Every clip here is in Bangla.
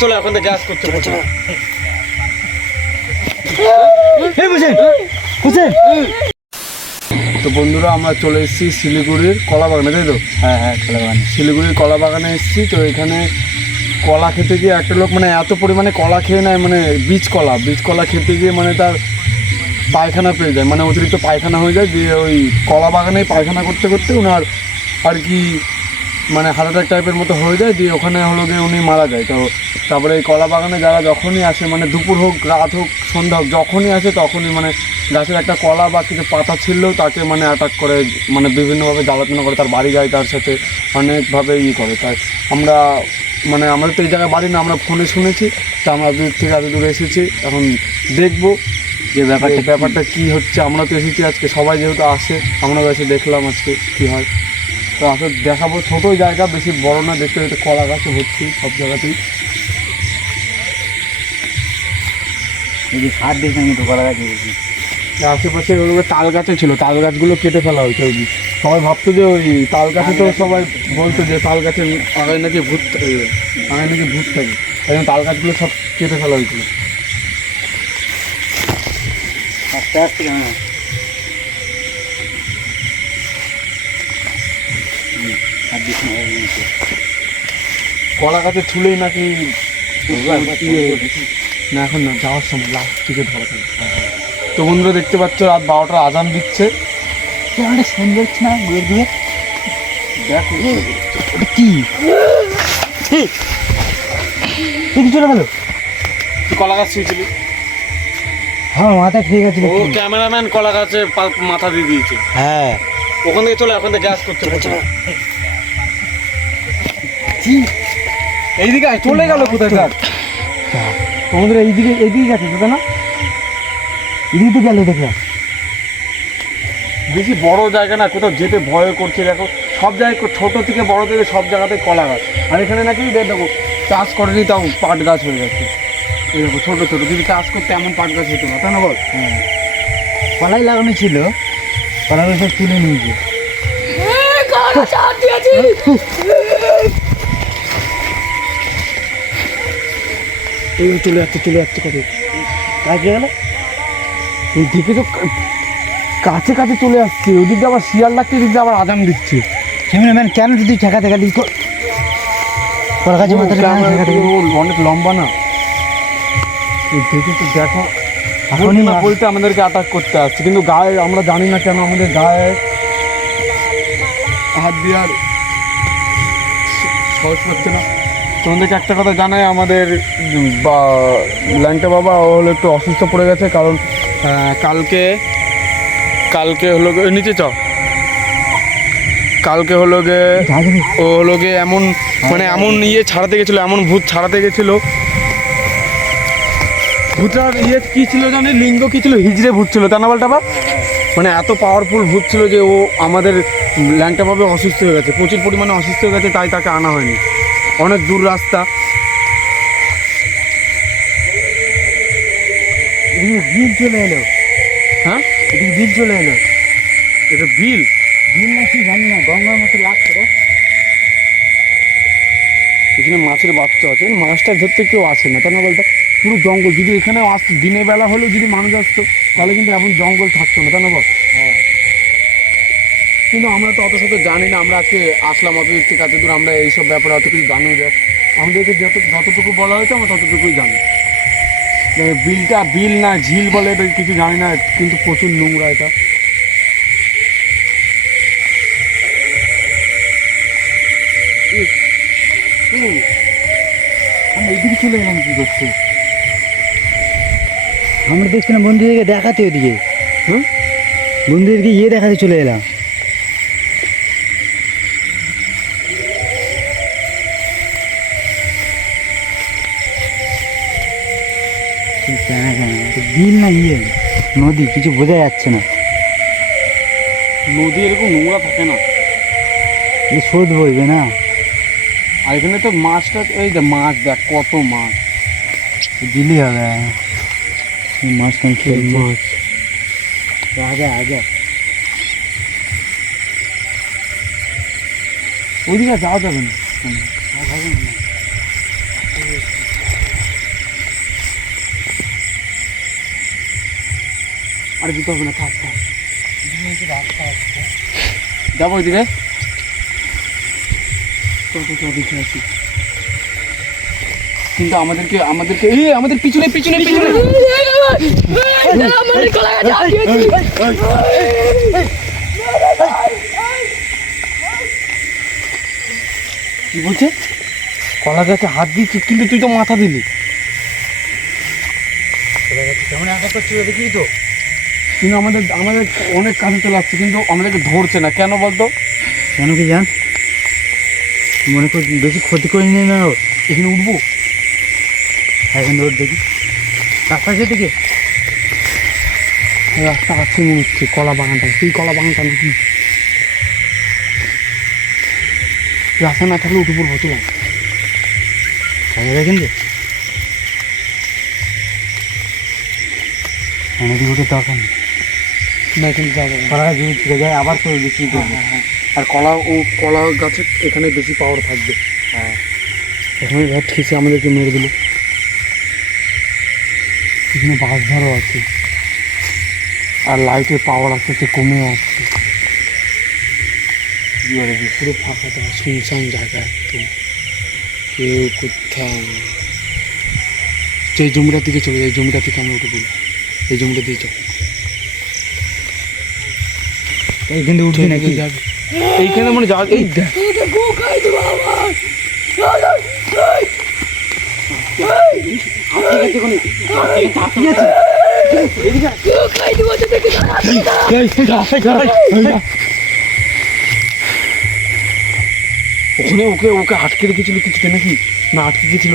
চলো এখন তো গ্যাস করতে বলছো তো বন্ধুরা আমরা চলে এসেছি শিলিগুড়ির কলা বাগানে, তাই তো? হ্যাঁ কলা বাগান, শিলিগুড়ির কলা বাগানে এসেছি। তো এখানে কলা খেতে গিয়ে একটা লোক মানে এত পরিমাণে কলা খেয়ে নেয়, মানে বীজ কলা খেতে গিয়ে মানে তার পায়খানা পেয়ে যায়, মানে অতিরিক্ত পায়খানা হয়ে যায়। দিয়ে ওই কলা বাগানেই পায়খানা করতে করতে ওনার আর কি মানে হার্ট অ্যাটাক টাইপের মতো হয়ে যায়। দিয়ে ওখানে হলো গিয়ে উনি মারা যায়। তো তারপরে এই কলা বাগানে যারা যখনই আসে, মানে দুপুর হোক রাত হোক সন্ধ্যা হোক, যখনই আসে তখনই মানে গাছের একটা কলা বা কিছু পাতা ছিললেও তাকে মানে অ্যাটাক করে, মানে বিভিন্নভাবে জ্বালাতনা করে, তার বাড়ি যায়, তার সাথে অনেকভাবে করে। তাই আমরা মানে আমাদের তো এই জায়গায় বাড়ি না, আমরা ফোনে শুনেছি। তা আমরা দূর থেকে এত দূরে এসেছি, এখন দেখবো যে ব্যাপারটা কী হচ্ছে। আমরা তো এসেছি আজকে, সবাই যেহেতু আসে আমরাও এসে দেখলাম আজকে কী হয়। তো আসলে দেখাবো, ছোটো জায়গা, বেশি বড় না, দেখতে দেখতে কলা গাছে ভর্তি সব জায়গাতেই। সার দিয়েছেন কিন্তু কলা গাছ বেশি। আশেপাশে ওগুলো তাল গাছে ছিল, তাল গাছগুলো কেটে ফেলা হয়েছে। ওই সবাই ভাবতো যে ওই তাল গাছে, তো সবাই বলতো যে তাল গাছের আগায় নাকি ভূত থাকে, তাই জন্য তাল গাছগুলো সব কেটে ফেলা হয়েছিল। আস্তে আস্তে কেন কলা গাছে ছুলেই নাকি না, এখন না, যাওয়ার সময় লাস্ট থেকে ধরা থাকে। তো বন্ধুরা দেখতে পাচ্ছ রাত 12টার আজান দিচ্ছে। অনেক সুন্দর হচ্ছে না ঘুরে ঘুরে? দেখো কি চলে গেল? তুই কলা গাছ ছুঁয়েছিলি? হ্যাঁ মাথা ঠিক আছে। ও ক্যামেরাম্যান কলা গাছে মাথা দিয়ে দিয়েছে। হ্যাঁ ওখান থেকে চলে, এখন থেকে গ্যাস করতে বলছে। এইদিকে চলে গেল কোথায়? থাক তোমাদের এইদিকে গেছে তো না? এদিকে তো গেল দেখলাম। বেশি বড় জায়গা না, কোথাও যেতে ভয় করছে। দেখো সব জায়গায়, ছোট থেকে বড় থেকে সব জায়গাতে কলা গাছ। আর এখানে নাকি দেখো চাষ করেনি, তাও পাট গাছ হয়ে গেছে। এই দেখো ছোটো ছোটো, যদি চাষ করতে এমন পাট গাছ হতো না, তাই না বল? হ্যাঁ কলাই লাগানো ছিল, কলাগুলো সব তুলে নিয়েছে। এই চলে যাচ্ছে কবে কাজে গেল? ওইদিকে তো কাছে কাছে চলে আসছে, ওদিকে আবার শিয়াল ডাকতে, এদিকে আবার আজান দিচ্ছে। ক্যামেরাম্যান কেন যদি ঠেকাতে গেলি? কলা গাছ অনেক লম্বা না, দেখে তো দেখো এখনই না বলতে আমাদেরকে অ্যাটাক করতে আসছে, কিন্তু গায়ে আমরা জানি না কেন আমাদের গায়ে হাত দিয়ে আর সহজ করছে না। তোমাদেরকে একটা কথা জানাই, আমাদের ল্যাংটা বাবা ও হলো একটু অসুস্থ পড়ে গেছে। কারণ কালকে হলো নিচে কালকে হলো গে ও হলো গে এমন মানে এমন ছাড়াতে গেছিলো, এমন ভূত ছাড়াতে গেছিলো। ভূতটার কী ছিল জানি, লিঙ্গ কী ছিল, হিজড়ে ভূত ছিল, তা না বলটা বা? মানে এত পাওয়ারফুল ভূত ছিল যে ও আমাদের ল্যাংটা বাবা অসুস্থ হয়ে গেছে, প্রচুর পরিমাণে অসুস্থ হয়ে গেছে, তাই তাকে আনা হয়নি। অনেক দূর রাস্তা। বিল চলে এলো। হ্যাঁ এদিকে বিল চলে এলো। এটা বিল না কি জানি না, গঙ্গার মতো লাগছে রে। এখানে মাছের বাচ্চা আছে, মাছটা ধরতে কেউ আসে না, তাই না বলতে? পুরো জঙ্গল। যদি এখানে আসতো দিনের বেলা হলেও যদি মানুষ আসতো, তাহলে কিন্তু এখন জঙ্গল থাকতো না, তাই না বল? হ্যাঁ কিন্তু আমরা তো অত শত জানি না, আমরা আজকে আসলাম অত দূর থেকে, এত দূর আমরা এইসব ব্যাপারে অত কিছু জানিও যায়। আমাদেরকে যতটুকু বলা হয়েছে আমরা ততটুকুই জানি। বিলটা বিল না ঝিল বলে এটা কিছু জানি না, কিন্তু প্রচুর নোংরা এটা। আমি এইদিকে চলে এলাম কি করছে? আমরা দেখছিলাম বন্ধুদেরকে দেখাতে, ওদিকে বন্ধুদেরকে দেখাতে চলে এলাম। বিল না নদী, কিছু বোঝা যাচ্ছে না। নদী এরকম নোংরা থাকে না, স্রোত বইবে না। আর এখানে তো মাছটা, এই যে মাছ দেখ কত মাছ, দিলি হবে মাছ কেন খেয়ে মাছ। আগে ওইদিকে যাওয়া যাবে না। আর দিতে হবে না, থাক থাক। যাবো ওইদিকে, দেখে আছি। কিন্তু আমাদেরকে আমাদের পিছনে পিছনে পিছনে কি বলছে? কলা গাছে হাত দিচ্ছি, কিন্তু তুই তো মাথা দিলি। কেমন অ্যাটাক করছিল দেখি তো। কিন্তু আমাদের আমাদের অনেক কাছে চলে আসছে, কিন্তু আমাদেরকে ধরছে না কেন বলতো? কেন কি জান? মনে কর বেশি ক্ষতি করে নিয়ে না ওর। এখানে উঠবো? এখন ওর দেখি রাস্তা আছে দিকে রাস্তা আছে মনে হচ্ছে, কলা বাগানটা, সেই কলা বাগানটা নাকি? রাস্তা না থাকলে উঠে পড়বো, চলো। দেখেন যে অনেক উঠে দরকার নেই না, কিন্তু যাবে না। কলা গাছ যদি ছিঁড়ে যায় আবার তো বেশি করবে। হ্যাঁ, আর কলা গাছে এখানে বেশি পাওয়ার থাকবে। হ্যাঁ এখানে ধর ঠেসে আমাদেরকে মেরে দিল। এখানে বাস ধারও আছে, আর লাইটের পাওয়ার আস্তে আস্তে কমে আসছে। পুরো ফাঁকা থাকা শুনশান জায়গা একদম, কেউ কোথাও না। এই জমিটার দিকে চলে যায়, এই জমিটা থেকে আমরা উঠে পড়ি, এই জমিটা দিয়ে চল। এইখানে উঠবি নাকি? যাবে এইখানে মানে যাওয়া, এই দেখ ওখানে ওকে ওকে আটকে রেখেছিল কিছুতে নাকি? না আটকে গেছিল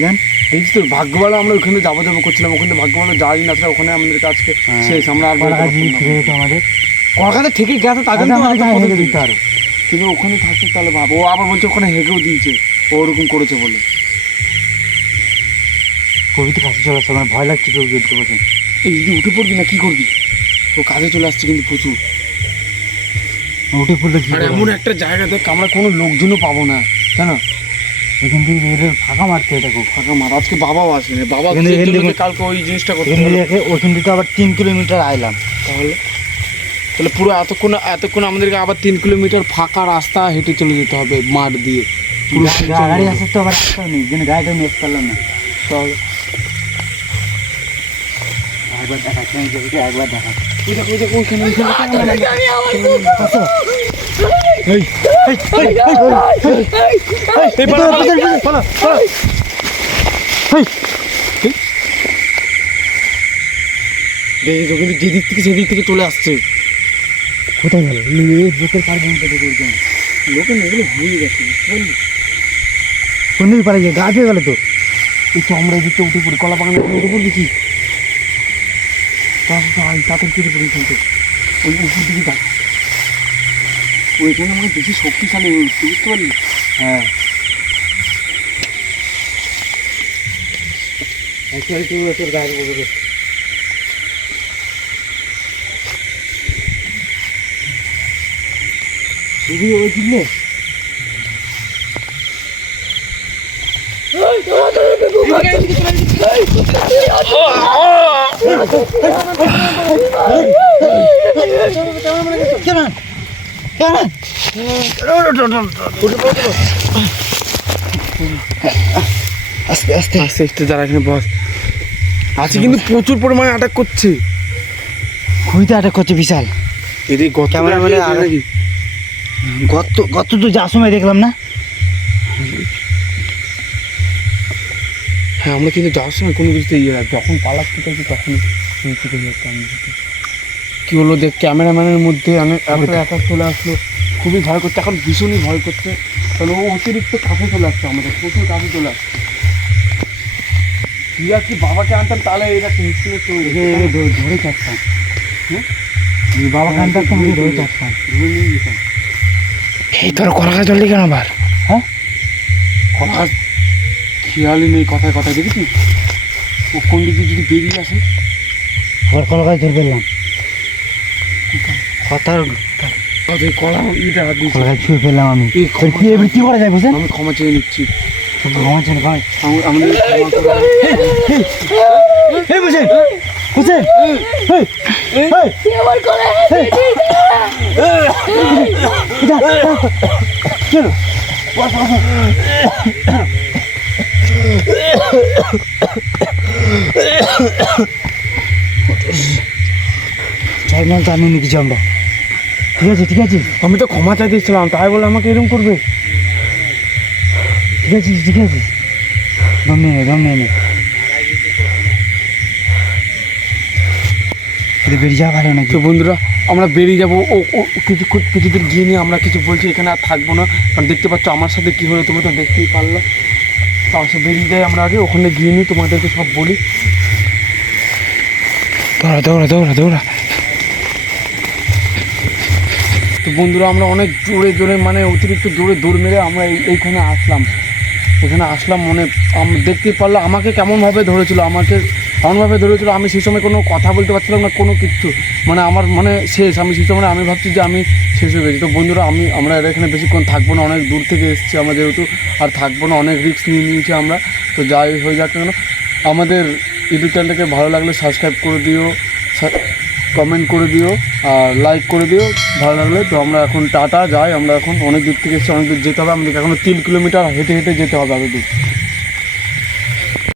জান, দেখছিস তো? ভাগ্যবালা আমরা ওখানে যাবো যাবো করছিলাম, ওখানে ভাগ্যবালা যাওয়ারই না আসলে, ওখানে আমাদের কাছে শেষ। আমরা আর কলা গাছ যদি ছিঁড়ে যেত আমাদের, কলকাতা থেকে গেছে তাকে তো আমাদের গায়ে হেগে দিত আরো। কিন্তু ওখানে থাকতে তাহলে ভাব, ও আবার বলছে ওখানে হেগেও দিয়েছে, ও ওরকম করেছে বলে। কবিতা কাছে চলে আসছে, আমার ভয় লাগছে কেউ যেতে পারছেন। এই যদি উঠে পড়বি না কি করবি? ও কাজে চলে আসছে কিন্তু প্রচুর। উঠে পড়লে কি আর এমন একটা জায়গা দেখ, আমরা কোনো লোকজনও পাবো না, জানো? এখান থেকে এদের ফাঁকা মারতে এটা খুব ফাঁকা মাঠ। আজকে বাবাও আসেনি, বাবা এখানে কিসের জন্য দেখুন। যে কালকে ওই জিনিসটা করতে এখান হলো। থেকে ওখান থেকে আবার 3 কিলোমিটার আইলাম। তাহলে তাহলে পুরো এতক্ষণ আমাদেরকে আবার 3 কিলোমিটার ফাঁকা রাস্তা হেঁটে চলে যেতে হবে মাঠ দিয়ে। পুরো গাড়ি আসার তো আবার রাস্তা নেই, যেন গাড়িটা নিয়ে আসতে পারলাম না। তাহলে একবার দেখাচ্ছি আমি ছবিটা, একবার দেখাচ্ছি। ওই দেখ ওইখানে আসো। এই দেখি তো, কিন্তু যেদিক থেকে চলে আসছে। কোথায় গেল? লোকের কার ভূমিকা করছে? লোকে এগুলো হয়ে গেছে, বুঝতে পারলি? কোন দিকে পারে গিয়ে গাছ হয়ে গেল তো। এই তো আমরা এদিকটা উঠে পড়ি, কলা বাগানে উঠে পড়বি কি? তাড়াতাড়ি কেটে পড়ি কিন্তু ওই উপর দিকে দেখ, ওইখানে মানে বেশি শক্তিশালী হচ্ছে, বুঝতে পারলি? হ্যাঁ অ্যাকচুয়ালি তুই ওর গাছ বলবে। যদি ওই কিনলে আস্তে আস্তে আস্তে আস্তে যারা এখানে বস আছে, কিন্তু প্রচুর পরিমাণে অ্যাটাক করছে। খুঁজতে অ্যাটাক করছে বিশাল। এদিকে গত ক্যামেরা মানে নাকি গত তো যার সময় দেখলাম না। হ্যাঁ, আমরা কিন্তু যাওয়ার সময় কোনো কিছুতে যখন পালাচ্ছি তখন কি হলো দেখ, ক্যামেরাম্যানের মধ্যে অনেক এত অ্যাটাক চলে আসলো, খুবই ভয় করছে, এখন ভীষণই ভয় করছে। তাহলে ও অতিরিক্ত কাছে চলে আসছে, আমাদের প্রচুর কাছে চলে আসছে। তুই আর কি বাবাকে আনতাম তাহলে এটা নিশ্চয়ই ধরে চাচ্ছাম। বাবা কান্তার সঙ্গে ধরে চাচ্ছাম, ধরে নিয়ে যেতাম। এই তোর কলা গাছ জলদি কেন আবার? হ্যাঁ কথা খেয়ালই নেই, কথায় কথায় দেখেছিস ও কোন দিকে যদি বেরিয়ে আসে। আবার কলা গাছ ধরে ফেললাম। কথার কথায় কলা ইটা হাত দিয়েছি। কলা গাছ ছুঁয়ে ফেললাম আমি। এই ক্ষমা- কি এবার কি করা যায় বুঝলেন? আমি ক্ষমা চেয়ে নিচ্ছি, আমার ছেলে ভাই আমাদের ক্ষমা করে দাও। এই বুঝেন হোসেন এই, এই, আমার গলায় হাত এই। দিয়ে যা, যা। চলো চল না জানি নি কিছু আমরা। ঠিক আছে ঠিক আছে আমি তো ক্ষমা চাইতেছিলাম, তাই বলে আমাকে এরকম করবে? ঠিক আছে ঠিক আছে দম নিয়ে নে দম নিয়ে নে। এটা বেরিয়ে যাওয়া ভালো নাকি? তো বন্ধুরা আমরা বেরিয়ে যাবো, ও কিছুদিন গিয়ে নিয়ে আমরা কিছু বলছি, এখানে আর থাকবো না। কারণ দেখতে পাচ্ছ আমার সাথে কী হলো, তোমরা তো দেখতেই পারলে। তো আসলে বেরিয়ে যাই আমরা, আগে ওখানে গিয়ে নিই, তোমাদেরকে সব বলি। দৌড়া দৌড়া দৌড়া দৌড়া। তো বন্ধুরা আমরা অনেক জোরে জোরে মানে অতিরিক্ত জোরে দৌড় মেরে আমরা এইখানে আসলাম। এখানে আসলাম মানে দেখতেই পারলো আমাকে কেমনভাবে ধরেছিল, আমাকে এমনভাবে ধরেছিল, আমি সেই সময় কোনো কথা বলতে পারছিলাম না, কোনো কিচ্ছু। মানে আমার মানে শেষ, আমি সেই সময় আমি ভাবছি যে আমি শেষ হয়ে গেছি। তো বন্ধুরা আমরা এখানে বেশিক্ষণ থাকবো না, অনেক দূর থেকে এসেছি আমরা যেহেতু, আর থাকবো না, অনেক রিস্ক নিয়ে নিয়েছি আমরা। তো যাই হয়ে যাক না কেন, আমাদের ইউটিউব চ্যানেলটাকে ভালো লাগলে সাবস্ক্রাইব করে দিও, কমেন্ট করে দিও, আর লাইক করে দিও ভালো লাগলে। তো আমরা এখন টাটা যাই, আমরা এখন অনেক দূর থেকে এসেছি, অনেক দূর যেতে হবে আমাদেরকে, এখনও 3 কিলোমিটার হেঁটে হেঁটে যেতে হবে আরও দূর।